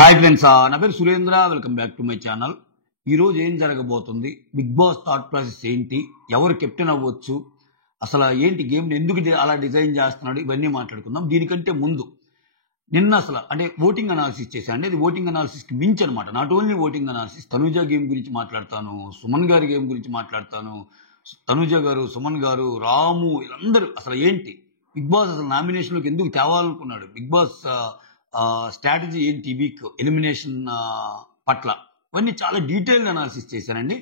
Hi friends, నా పేరు Surendra. Welcome back to my channel. ఈరోజు ఏం జరగబోతుంది, బిగ్ బాస్ థాట్ ప్రాసెస్ ఏంటి, ఎవరు కెప్టెన్ అవ్వచ్చు, అసలు ఏంటి గేమ్ని ఎందుకు అలా డిజైన్ చేస్తున్నాడు, ఇవన్నీ మాట్లాడుకుందాం. దీనికంటే ముందు నిన్న అసలు అంటే ఓటింగ్ అనాలిసిస్ చేశాను. అంటే ఇది ఓటింగ్ అనాలిసిస్కి మించి అనమాట. Not only voting analysis, Tanuja game గురించి మాట్లాడతాను, సుమన్ గారి గేమ్ గురించి మాట్లాడతాను. తనుజ గారు, సుమన్ గారు, రాము, వీళ్ళందరూ అసలు ఏంటి, బిగ్ బాస్ అసలు నామినేషన్లోకి ఎందుకు తేవాలనుకున్నాడు, బిగ్ బాస్ స్ట్రాటజీ ఏంటి ఈ వీక్ ఎలిమినేషన్ పట్ల, ఇవన్నీ చాలా డీటెయిల్డ్ అనాలిసిస్ చేశానండి.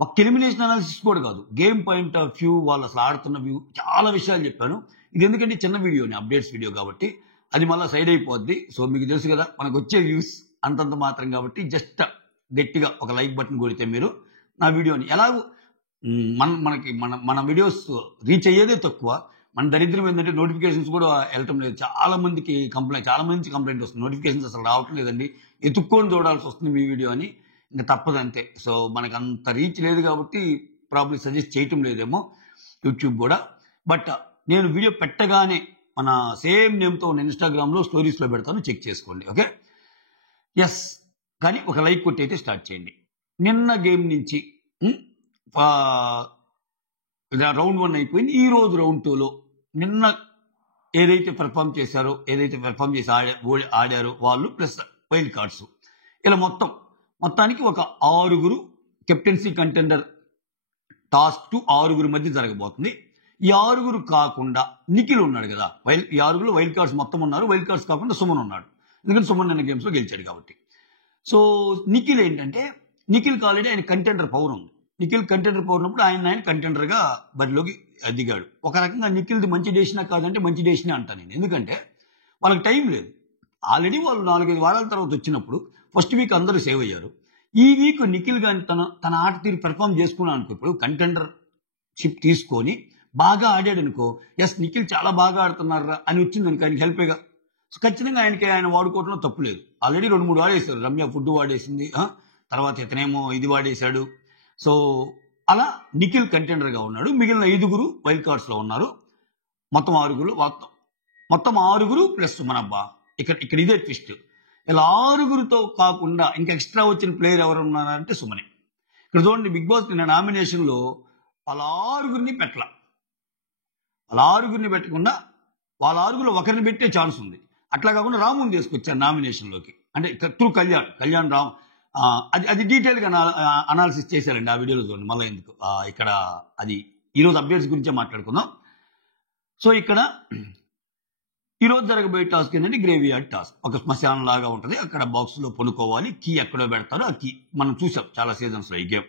ఒక ఎలిమినేషన్ అనాలిసిస్ కూడా కాదు, గేమ్ పాయింట్ ఆఫ్ వ్యూ, వాళ్ళు అసలు ఆడుతున్న వ్యూ, చాలా విషయాలు చెప్పాను. ఇది ఎందుకంటే చిన్న వీడియోని, అప్డేట్స్ వీడియో కాబట్టి అది మళ్ళీ సైడ్ అయిపోద్ది. సో మీకు తెలుసు కదా, మనకు వచ్చే వ్యూస్ అంతంత మాత్రం కాబట్టి జస్ట్ గట్టిగా ఒక లైక్ బటన్ కొడితే మీరు నా వీడియోని ఎలాగో మనకి మన వీడియోస్ రీచ్ అయ్యేదే తక్కువ. మన దరిద్రం ఏంటంటే నోటిఫికేషన్స్ కూడా వెళ్ళటం లేదు. చాలా మందికి కంప్లైంట్ వస్తుంది, నోటిఫికేషన్స్ అసలు రావటం లేదండి, ఎత్తుక్కొని చూడాల్సి వస్తుంది మీ వీడియో అని. ఇంకా తప్పదు అంతే. సో మనకు అంత రీచ్ లేదు కాబట్టి ప్రాబ్లీ సజెస్ట్ చేయటం లేదేమో యూట్యూబ్ కూడా. బట్ నేను వీడియో పెట్టగానే మన సేమ్ నేమ్తో ఉన్న ఇన్స్టాగ్రామ్లో స్టోరీస్లో పెడతాను, చెక్ చేసుకోండి. Okay, yes. కానీ ఒక లైక్ కొట్టి అయితే స్టార్ట్ చేయండి. నిన్న గేమ్ నుంచి రౌండ్ 1 అయిపోయింది. ఈ రోజు రౌండ్ 2లో నిన్న ఏదైతే పెర్ఫామ్ చేశారో, ఏదైతే పెర్ఫామ్ చేసి ఆడారో వాళ్ళు ప్లస్ వైల్డ్ కార్డ్స్, ఇలా మొత్తానికి ఒక 6 కెప్టెన్సీ కంటెండర్ టాస్క్ టు 6 మధ్య జరగబోతుంది. ఈ 6 కాకుండా నిఖిల్ ఉన్నాడు కదా, ఈ 6 వైల్డ్ కార్డ్స్ మొత్తం ఉన్నారు. వైల్డ్ కార్డ్స్ కాకుండా సుమన్ ఉన్నాడు, ఎందుకంటే సుమన్ నిన్న గేమ్స్లో గెలిచాడు కాబట్టి. సో నిఖిల్ ఏంటంటే, నిఖిల్కి ఆల్రెడీ ఆయన కంటెండర్ పవర్ ఉంది. నిఖిల్ కంటెండర్ పవర్ ఉన్నప్పుడు ఆయన కంటెండర్గా బరిలోకి దిగాడు. ఒక రకంగా నిఖిల్ది మంచి డెసిషనా కాదంటే మంచి డెసిషనే అంటాను నేను. ఎందుకంటే వాళ్ళకి టైం లేదు. ఆల్రెడీ వాళ్ళు 4-5 వారాల తర్వాత వచ్చినప్పుడు ఫస్ట్ వీక్ అందరూ సేవ్ అయ్యారు. ఈ వీక్ నిఖిల్ కానీ తన ఆట తీరు పెర్ఫామ్ చేసుకున్నాను అనుకో, ఇప్పుడు కంటెండర్ షిప్ తీసుకొని బాగా ఆడాడు అనుకో, ఎస్ నిఖిల్ చాలా బాగా ఆడుతున్నారా అని వచ్చింది అనుకో, ఆయనకి హెల్పేగా. సో ఖచ్చితంగా ఆయన వాడుకోవడంలో తప్పు లేదు. ఆల్రెడీ 2-3 వాడేశారు. రమ్య ఫుడ్ వాడేసింది, తర్వాత ఇతనేమో ఇది వాడేశాడు. సో అలా నిఖిల్ కంటెండర్గా ఉన్నాడు. మిగిలిన 5 వైల్డ్ కార్డ్స్లో ఉన్నారు. మొత్తం 6 ప్లస్ మనబ్బా. ఇక్కడ ఇదే ట్విస్ట్. ఇలా 6తో కాకుండా ఇంకా ఎక్స్ట్రా వచ్చిన ప్లేయర్ ఎవరు ఉన్నారంటే సుమనే. ఇక్కడ చూడండి, బిగ్ బాస్ నిన్న నామినేషన్లో వాళ్ళ 6 పెట్టలా. వాళ్ళ 6 పెట్టకుండా వాళ్ళ 6 ఒకరిని పెట్టే ఛాన్స్ ఉంది. అట్లా కాకుండా రాముని తీసుకొచ్చాను నామినేషన్లోకి, అంటే త్రూ కళ్యాణ్ రామ్. అది డీటెయిల్గా అనాలిసిస్ చేశారండి ఆ వీడియోలో చూడండి. మళ్ళీ ఎందుకు ఇక్కడ అది ఈరోజు అప్డేట్స్ గురించే మాట్లాడుకుందాం. సో ఇక్కడ ఈరోజు జరగబోయే టాస్క్ ఏంటంటే గ్రేవీ యార్డ్ టాస్క్. ఒక శ్మశానం లాగా ఉంటుంది, అక్కడ బాక్స్లో పనుకోవాలి. కీ ఎక్కడో పెడతారు, ఆ కీ మనం చూసాం చాలా సీజన్స్లో ఈ గేమ్.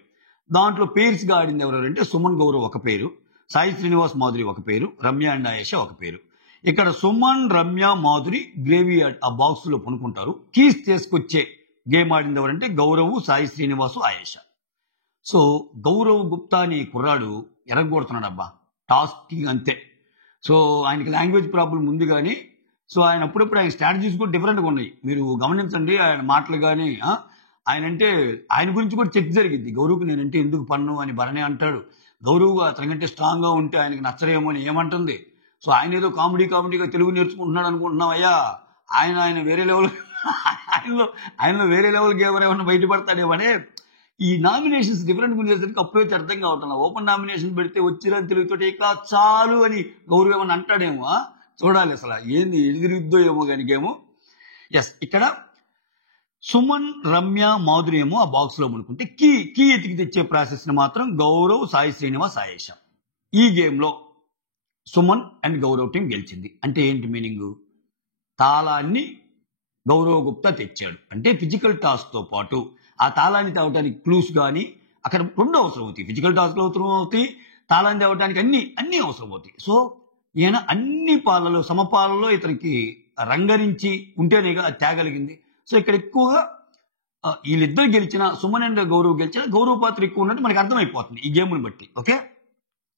దాంట్లో పేర్స్గా ఆడింది ఎవరంటే సుమన్ గౌరవ్ ఒక పేరు, సాయి శ్రీనివాస్ మాధురి ఒక పేరు, రమ్య అండ్ ఆయేషా ఒక పేరు. ఇక్కడ సుమన్, రమ్య, మాధురి గ్రేవీ యార్డ్ ఆ బాక్స్లో పనుకుంటారు. కీస్ తీసుకొచ్చే గేమ్ ఆడింది ఎవరంటే గౌరవ్, సాయి శ్రీనివాసు, ఆయేషా. సో గౌరవ్ గుప్తా అనే కుర్రాడు ఎరగొడుతున్నాడు అబ్బా టాస్క్ అంతే. సో ఆయనకి లాంగ్వేజ్ ప్రాబ్లం ఉంది కానీ, సో ఆయన అప్పుడప్పుడు ఆయన స్ట్రాటజీస్ కూడా డిఫరెంట్గా ఉన్నాయి. మీరు గమనించండి ఆయన మాటలు కానీ. ఆయన గురించి కూడా చెక్ జరిగింది. గౌరవ్కి నేనంటే ఎందుకు పన్ను అని భరణి అంటాడు. గౌరవ్ అతనికంటే స్ట్రాంగ్గా ఉంటే ఆయనకి నచ్చరేమో అని ఏమంటుంది. సో ఆయన ఏదో కామెడీగా తెలుగు నేర్చుకుంటున్నాడు అనుకుంటున్నావయ్యా. ఆయన వేరే లెవెల్, ఆయనలో వేరే లెవెల్ గేమర్ ఏమన్నా బయటపడతాడేమనే. ఈ నామినేషన్స్ డిఫరెంట్ ఉండేసరికి అప్రోచ్ అర్థం కావట్లేదు. ఓపెన్ నామినేషన్ పెడితే వచ్చిరని తెలుగుతో ఇక చాలు అని గౌరవ్ ఏమన్నా అంటాడేమో. చూడాలి అసలు ఏంది ఎదురుద్దో ఏమో కానీ గేము. ఎస్, ఇక్కడ సుమన్, రమ్య, మాధురి ఏమో ఆ బాక్స్లో పడుకుంటే కీ ఎతికి తెచ్చే ప్రాసెస్ని మాత్రం గౌరవ్, సాయి శ్రీనివాస్, ఆయేషా. ఈ గేమ్లో సుమన్ అండ్ గౌరవ్ టీం గెలిచింది. అంటే ఏంటి మీనింగ్, తాళాన్ని గౌరవ్ గుప్తా తెచ్చాడు. అంటే ఫిజికల్ టాస్క్తో పాటు ఆ తాళాన్ని తేవడానికి క్లూస్ కానీ అక్కడ 2 అవసరం అవుతాయి. ఫిజికల్ టాస్క్లు అవసరం అవుతాయి, తాళాన్ని తేవడానికి అన్నీ అవసరం అవుతాయి. సో ఈయన అన్ని సమపాలలో ఇతనికి రంగరించి ఉంటేనే అది తేగలిగింది. సో ఇక్కడ ఎక్కువగా వీళ్ళిద్దరు గెలిచిన, సుమన్ అండ్ గౌరవ్ గెలిచిన, గౌరవ్ పాత్ర ఎక్కువ ఉన్నట్టు మనకి అర్థమైపోతుంది ఈ గేమ్ని బట్టి. ఓకే,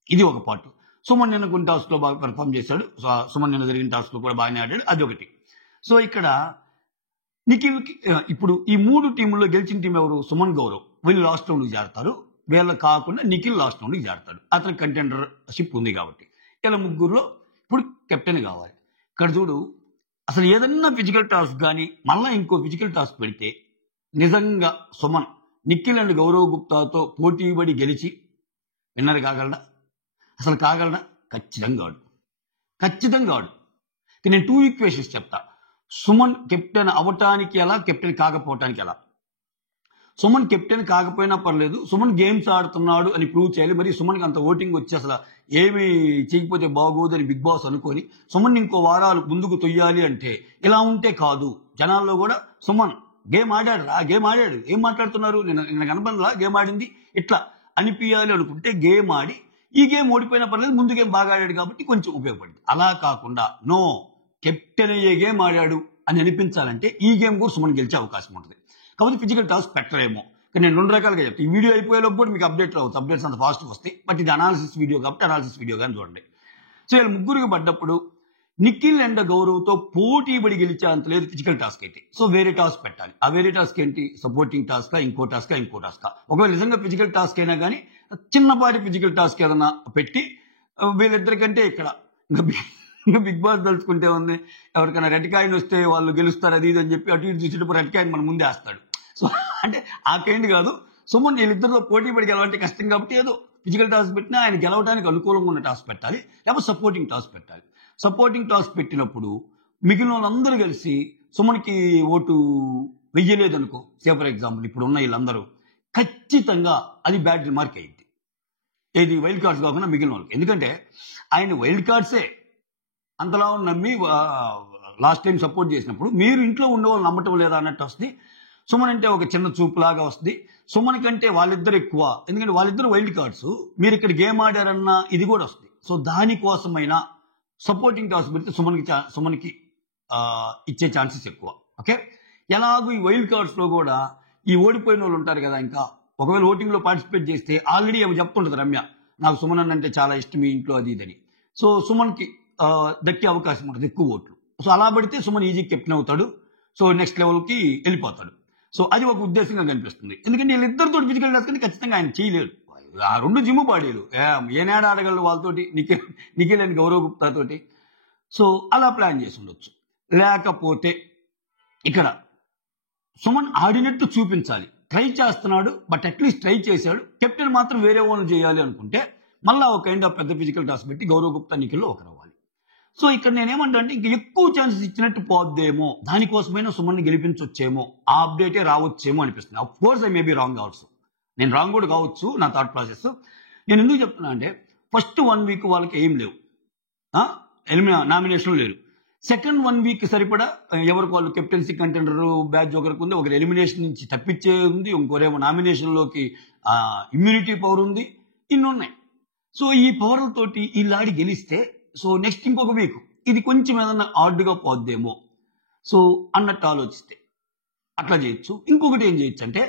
ఇది ఒక పార్ట్. సుమన్ నిన్న కొన్ని టాస్క్లో బాగా పెర్ఫామ్ చేశాడు. సుమన్ నిన్న జరిగిన టాస్క్లో కూడా బాగానే ఆడాడు, అది ఒకటి. సో ఇక్కడ నిఖిల్కి ఇప్పుడు ఈ 3 టీముల్లో గెలిచిన టీం ఎవరు, సుమన్, గౌరవ్. వీళ్ళు లాస్ట్ రౌండ్కి చేరతారు. వీళ్ళ కాకుండా నిఖిల్ లాస్ట్ రౌండ్కి చేరతాడు, అతని కంటెండర్ షిప్ ఉంది కాబట్టి. ఇలా 3లో ఇప్పుడు కెప్టెన్ కావాలి. ఇక్కడ చూడు, అసలు ఏదన్నా ఫిజికల్ టాస్క్ కానీ మళ్ళీ ఇంకో ఫిజికల్ టాస్క్ పెడితే నిజంగా సుమన్ నిఖిల్ అండ్ గౌరవ్ గుప్తాతో పోటీపడి గెలిచి విన్నర్ కాగలడా? అసలు కాగలడా? ఖచ్చితంగా ఆడు, ఖచ్చితంగా ఆడు. నేను 2 ఈక్వేషన్స్ చెప్తా. సుమన్ కెప్టెన్ అవ్వటానికి ఎలా, కెప్టెన్ కాకపోవటానికి ఎలా. సుమన్ కెప్టెన్ కాకపోయినా పర్లేదు, సుమన్ గేమ్స్ ఆడుతున్నాడు అని ప్రూవ్ చేయాలి. మరి సుమన్కి అంత ఓటింగ్ వచ్చి అసలు ఏమి చేయకపోతే బాగోదు అని బిగ్ బాస్ అనుకొని సుమన్ ఇంకో వారాలు ముందుకు తొయ్యాలి అంటే ఇలా ఉంటే కాదు. జనాల్లో కూడా సుమన్ గేమ్ ఆడాడు, ఆ గేమ్ ఆడాడు, ఏం మాట్లాడుతున్నారు, నిన్న కనపడలా గేమ్ ఆడింది, ఇట్లా అనిపించాలి అనుకుంటే గేమ్ ఆడి ఈ గేమ్ ఓడిపోయినా పర్లేదు, ముందు గేమ్ బాగా ఆడాడు కాబట్టి కొంచెం ఉపయోగపడింది. అలా కాకుండా నో, కెప్టెన్ అయ్యే గేమ్ ఆడాడు అని అనిపించాలంటే ఈ గేమ్ కూడా సుమన్ గెలిచే అవకాశం ఉంటుంది. కాబట్టి ఫిజికల్ టాస్క్ పెట్టరేమో. కానీ నేను 2 రకాలుగా చెప్తాను. ఈ వీడియో అయిపోయేలోపు కూడా మీకు అప్డేట్ రావచ్చు, అప్డేట్స్ అంత ఫాస్ట్గా వస్తాయి. బట్ ఇది అనాలిసిస్ వీడియో కాబట్టి అనాలిసిస్ వీడియో కానీ చూడండి. సో వీళ్ళు ముగ్గురికి పడ్డప్పుడు నిఖిల్ అండ్ గౌరవ్తో పోటీ పడి గెలిచే అంత లేదు ఫిజికల్ టాస్క్ అయితే. సో వేరే టాస్క్ పెట్టాలి. ఆ వేరే టాస్క్ ఏంటి? సపోర్టింగ్ టాస్కా, ఇంకో టాస్కా. ఒకవేళ నిజంగా ఫిజికల్ టాస్క్ అయినా కానీ చిన్నపాటి ఫిజికల్ టాస్క్ ఏదన్నా పెట్టి వీళ్ళిద్దరికంటే ఇక్కడ ఇంకా బిగ్ బాస్ తలుచుకుంటే ఉంది, ఎవరికైనా రెడ్ కాయిన్ వస్తే వాళ్ళు గెలుస్తారు అది ఇది అని చెప్పి అటు ఇటు చూసేటప్పుడు రెడ్ కాయిన్ మన ముందే వేస్తాడు. సో అంటే ఆ కైండ్ కాదు. సుమన్ వీళ్ళిద్దరిలో పోటీ పడి గెలవాలంటే కష్టం కాబట్టి ఏదో ఫిజికల్ టాస్క్ పెట్టినా ఆయన గెలవడానికి అనుకూలంగా ఉన్న టాస్క్ పెట్టాలి, లేకపోతే సపోర్టింగ్ టాస్క్ పెట్టాలి. సపోర్టింగ్ టాస్క్ పెట్టినప్పుడు మిగిలిన వాళ్ళందరూ కలిసి సుమన్కి ఓటు వెయ్యలేదనుకో, సే ఫర్ ఎగ్జాంపుల్ ఇప్పుడు ఉన్న వీళ్ళందరూ, ఖచ్చితంగా అది బ్యాడ్ రిమార్క్ అయ్యింది. ఏది వైల్డ్ కార్డ్స్ కాకుండా మిగిలిన వాళ్ళకి. ఎందుకంటే ఆయన వైల్డ్ కార్డ్సే అంతలా నమ్మి లాస్ట్ టైం సపోర్ట్ చేసినప్పుడు మీరు ఇంట్లో ఉండే వాళ్ళు నమ్మటం లేదా అన్నట్టు వస్తుంది. సుమన్ అంటే ఒక చిన్న చూపులాగా వస్తుంది. సుమన్ కంటే వాళ్ళిద్దరు ఎక్కువ, ఎందుకంటే వాళ్ళిద్దరు వైల్డ్ కార్డ్స్, మీరు ఇక్కడ గేమ్ ఆడారన్న ఇది కూడా వస్తుంది. సో దానికోసమైనా సపోర్టింగ్ టాస్క్ పెడితే సుమన్కి ఇచ్చే ఛాన్సెస్ ఎక్కువ. ఓకే, ఎలాగూ ఈ వైల్డ్ కార్డ్స్ లో కూడా ఈ ఓడిపోయిన వాళ్ళు ఉంటారు కదా, ఇంకా ఒకవేళ ఓటింగ్ లో పార్టిసిపేట్ చేస్తే ఆల్రెడీ అవి చెప్తుంటది రమ్య, నాకు సుమన్ అంటే చాలా ఇష్టం మీ ఇంట్లో అది ఇదని. సో సుమన్కి దక్కే అవకాశం ఉంటుంది ఎక్కువ ఓట్లు. సో అలా పడితే సుమన్ ఈజీ కెప్టెన్ అవుతాడు. సో నెక్స్ట్ లెవెల్కి వెళ్ళిపోతాడు. సో అది ఒక ఉద్దేశంగా కనిపిస్తుంది. ఎందుకంటే వీళ్ళిద్దరితో ఫిజికల్ టాస్క్ అని ఖచ్చితంగా ఆయన చేయలేడు. ఆ 2 జిమ్ము పాడేరు, ఏనాడు ఆడగలరు వాళ్ళతోటి, నిఖిల్ అని గౌరవ్ గుప్తా తోటి. సో అలా ప్లాన్ చేసి ఉండొచ్చు. లేకపోతే ఇక్కడ సుమన్ ఆడినట్టు చూపించాలి, ట్రై చేస్తున్నాడు, బట్ అట్లీస్ట్ ట్రై చేశాడు, కెప్టెన్ మాత్రం వేరే వాళ్ళు చేయాలి అనుకుంటే మళ్ళా ఒక కైండ్ ఆఫ్ పెద్ద ఫిజికల్ టాస్క్ పెట్టి గౌరవ్ గుప్తా నిఖిల్లో ఒకరు అవ్వాలి. సో ఇక్కడ నేనేమంటా అంటే ఇంకా ఎక్కువ ఛాన్సెస్ ఇచ్చినట్టు పోద్దేమో, దానికోసమైనా సుమన్ని గెలిపించొచ్చేమో, ఆ అప్డేటే రావచ్చేమో అనిపిస్తుంది. Of course I may be wrong also, నేను రాంగ్ కూడా కావచ్చు నా థాట్ ప్రాసెస్. నేను ఎందుకు చెప్తున్నా అంటే ఫస్ట్ 1 వీక్ వాళ్ళకి ఏం లేవు, నామినేషన్ లేరు. సెకండ్ 1 వీక్ సరిపడా ఎవరికి వాళ్ళు కెప్టెన్సీ కంటెండర్ బ్యాచ్ ఒకరికి ఉంది, ఒకరు ఎలిమినేషన్ నుంచి తప్పించే ఉంది, ఇంకోరేమో నామినేషన్లోకి ఇమ్యూనిటీ పవర్ ఉంది, ఇన్ని ఉన్నాయి. సో ఈ పవర్లతోటి వీళ్ళాడి గెలిస్తే సో నెక్స్ట్ ఇంకొక వీక్ ఇది కొంచెం ఏదన్నా ఆర్డ్గా పోద్దేమో సో అన్నట్టు ఆలోచిస్తే అట్లా చేయొచ్చు. ఇంకొకటి ఏం చేయొచ్చు అంటే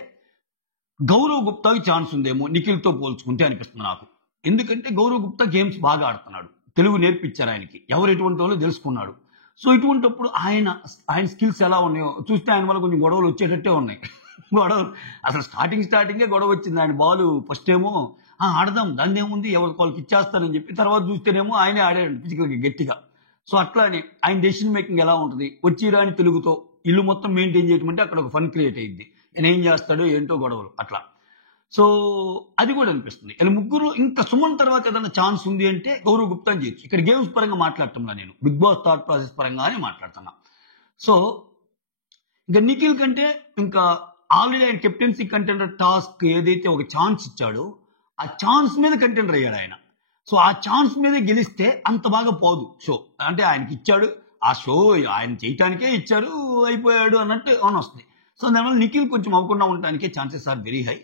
గౌరవ్ గుప్తాకి ఛాన్స్ ఉందేమో నిఖిల్తో పోల్చుకుంటే అనిపిస్తుంది నాకు. ఎందుకంటే గౌరవ్ గుప్తా గేమ్స్ బాగా ఆడుతున్నాడు, తెలుగు నేర్పించారు ఆయనకి, ఎవరు ఎటువంటి వాళ్ళు తెలుసుకున్నాడు. సో ఇటువంటిప్పుడు ఆయన స్కిల్స్ ఎలా ఉన్నాయో చూస్తే ఆయన వల్ల కొంచెం గొడవలు వచ్చేటట్టే ఉన్నాయి. గొడవలు అసలు స్టార్టింగే గొడవ వచ్చింది. ఆయన బాల్ ఫస్ట్ ఏమో ఆడదాం దాన్ని ఏముంది ఎవరికి వాళ్ళకి ఇచ్చేస్తానని చెప్పి, తర్వాత చూస్తేనేమో ఆయనే ఆడాడు ఫిజికల్గా గట్టిగా. సో అట్లానే ఆయన డెసిషన్ మేకింగ్ ఎలా ఉంటుంది, వచ్చి రాని తెలుగుతో ఇల్లు మొత్తం మెయింటైన్ చేయటం అంటే అక్కడ ఒక ఫన్ క్రియేట్ అయ్యింది. ఆయన ఏం చేస్తాడో ఏంటో గొడవలు అట్లా. సో అది కూడా అనిపిస్తుంది. ఇలా ముగ్గురు ఇంకా సుమన్ తర్వాత ఏదైనా ఛాన్స్ ఉంది అంటే గౌరవ్ గుప్తా చేయొచ్చు. ఇక్కడ గేమ్స్ పరంగా మాట్లాడుతున్నా, నేను బిగ్ బాస్ థాట్ ప్రాసెస్ పరంగానే మాట్లాడుతున్నా. సో ఇంకా నిఖిల్ కంటే ఇంకా ఆల్రెడీ ఆయన కెప్టెన్సీ కంటెండర్ టాస్క్ ఏదైతే ఒక ఛాన్స్ ఇచ్చాడో ఆ ఛాన్స్ మీద కంటెండర్ అయ్యాడు ఆయన. సో ఆ ఛాన్స్ మీదే గెలిస్తే అంత బాగా పోదు షో. అంటే ఆయనకి ఇచ్చాడు, ఆ షో ఆయన చేయటానికే ఇచ్చారు, అయిపోయాడు అన్నట్టు అని వస్తుంది. సో దానివల్ల నిఖిల్ కొంచెం అవ్వకుండా ఉండటానికే ఛాన్సెస్ ఆర్ వెరీ హై.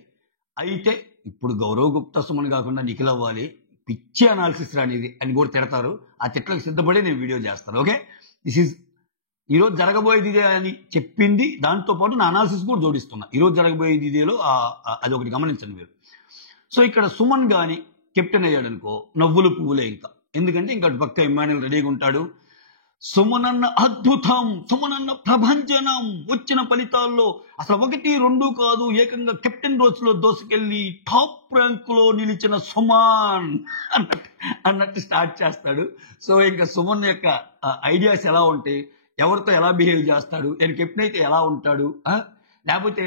అయితే ఇప్పుడు గౌరవ్ గుప్తా సుమన్ కాకుండా నిఖిల్ అవ్వాలి, పిచ్చి అనాలిసిస్ రానిది అని కూడా తిడతారు. ఆ తిట్లకు సిద్ధపడి నేను వీడియో చేస్తాను. ఓకే, దిస్ ఈజ్ ఈరోజు జరగబోయేది ఇదే అని చెప్పింది, దాంతోపాటు నా అనాలిసిస్ కూడా జోడిస్తున్నా. ఈరోజు జరగబోయేది ఇదేలో అది ఒకటి గమనించండి మీరు. సో ఇక్కడ సుమన్ కానీ కెప్టెన్ అయ్యాడు అనుకో, నవ్వులు పువ్వులే ఇంకా. ఎందుకంటే ఇంకా పక్క ఇమ్మాన్యుల్ రెడీగా ఉంటాడు. సుమనన్న అద్భుతం, సుమనన్న ప్రభంజనం, వచ్చిన ఫలితాల్లో అసలు 1, 2 కాదు, ఏకంగా కెప్టెన్ రోజులో దోసుకెళ్లి టాప్ ర్యాంక్ లో నిలిచిన సుమన్ అన్నట్టు స్టార్ట్ చేస్తాడు. సో ఇంకా సుమన్ యొక్క ఐడియాస్ ఎలా ఉంటాయి, ఎవరితో ఎలా బిహేవ్ చేస్తాడు, నేను కెప్టెన్ అయితే ఎలా ఉంటాడు, లేకపోతే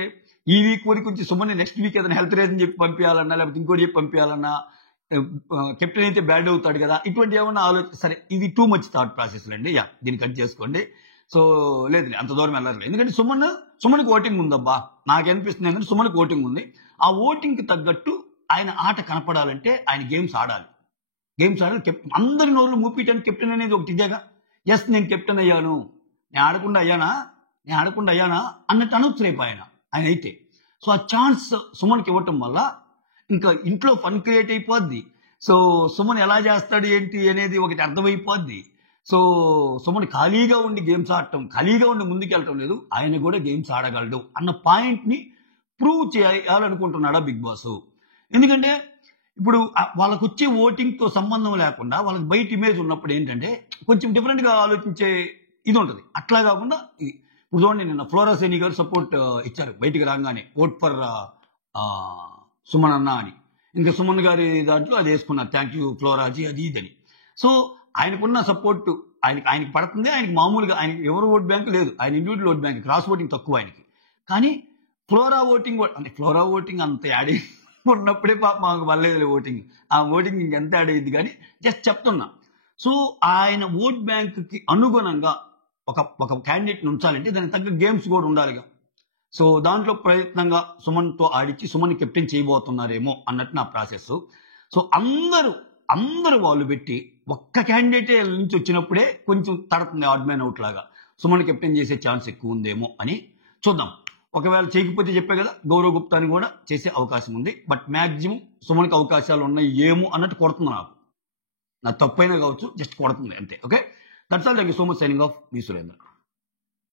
ఈ వీక్ వరకు కొంచెం సుమన్ నెక్స్ట్ వీక్ ఏదైనా హెల్త్ రీజన్ చెప్పి పంపించాలన్నా, లేకపోతే ఇంకోటి చెప్పి పంపించాలన్నా, కెప్టెన్ అయితే బ్యాడ్ అవుతాడు కదా, ఇటువంటి ఏమన్నా సరే ఇది టూ మచ్ థాట్ ప్రాసెస్ అండి. దీన్ని కట్ చేసుకోండి. సో లేదు అంత దూరం వెళ్ళాలి. ఎందుకంటే సుమన్కి ఓటింగ్ ఉందబ్బా, నాకు అనిపిస్తుంది ఏంటంటే సుమన్కి ఓటింగ్ ఉంది. ఆ ఓటింగ్కి తగ్గట్టు ఆయన ఆట కనపడాలంటే ఆయన గేమ్స్ ఆడాలి. కెప్టెన్ అందరి నోళ్ళు మూపించడానికి కెప్టెన్ అనేది ఒకటి ఇదేగా. నేను కెప్టెన్ అయ్యాను, నేను ఆడకుండా అయ్యానా అన్నట్టు అనొచ్చు రేపు ఆయన అయితే. సో ఆ ఛాన్స్ సుమన్కి ఇవ్వటం వల్ల ఇంకా ఇంట్లో ఫన్ క్రియేట్ అయిపోద్ది. సో సుమన్ ఎలా చేస్తాడు ఏంటి అనేది ఒకటి అర్థమైపోద్ది. సో సుమన్ ఖాళీగా ఉండి గేమ్స్ ఆడటం, ఖాళీగా ఉండి ముందుకెళ్ళటం లేదు, ఆయన కూడా గేమ్స్ ఆడగలడు అన్న పాయింట్ని ప్రూవ్ చేయాలనుకుంటున్నాడా బిగ్ బాస్. ఎందుకంటే ఇప్పుడు వాళ్ళకు వచ్చే ఓటింగ్తో సంబంధం లేకుండా వాళ్ళకి బయట ఇమేజ్ ఉన్నప్పుడు ఏంటంటే కొంచెం డిఫరెంట్గా ఆలోచించే ఇది ఉంటుంది. అట్లా కాకుండా ఇప్పుడు చూడండి, నిన్న ఫ్లోరా సేని గారు సపోర్ట్ ఇచ్చారు బయటికి రాగానే, ఓట్ ఫర్ సుమన్ అన్న అని. ఇంకా సుమన్ గారి దాంట్లో అది వేసుకున్నారు, థ్యాంక్ యూ ఫ్లోరాజీ అది ఇదని. సో ఆయనకున్న సపోర్ట్ ఆయనకి పడుతుంది. ఆయనకి మామూలుగా ఆయనకి ఎవరు ఓట్ బ్యాంక్ లేదు, ఆయన individual vote bank, cross voting తక్కువ ఆయనకి. కానీ ఫ్లోరా ఓటింగ్ అంత యాడ్ ఉన్నప్పుడే మాకు వల్లేదు ఓటింగ్. ఆ ఓటింగ్ ఇంకెంత యాడ్ అయ్యింది కానీ జస్ట్ చెప్తున్నా. సో ఆయన ఓట్ బ్యాంక్కి అనుగుణంగా ఒక క్యాండిడేట్ని ఉంచాలంటే దానికి తగ్గ గేమ్స్ కూడా ఉండాలిగా. సో దాంట్లో ప్రయత్నంగా సుమన్తో ఆడిచ్చి సుమన్ కెప్టెన్ చేయబోతున్నారేమో అన్నట్టు నా ప్రాసెస్. సో అందరూ వాళ్ళు పెట్టి ఒక్క క్యాండిడేటే నుంచి వచ్చినప్పుడే కొంచెం తడుతుంది ఆడ్ మ్యాన్ అవుట్ లాగా. సుమన్ కెప్టెన్ చేసే ఛాన్స్ ఎక్కువ ఉందేమో అని చూద్దాం. ఒకవేళ చేయకపోతే చెప్పే కదా, గౌరవ్ గుప్తాని కూడా చేసే అవకాశం ఉంది. బట్ మ్యాక్సిమం సుమన్కి అవకాశాలు ఉన్నాయి ఏమో అన్నట్టు కొడుతుంది నాకు తప్పైనా కావచ్చు, జస్ట్ కొడుతుంది అంతే. Okay, that's all. Thank you so much. Signing off, me Surendra.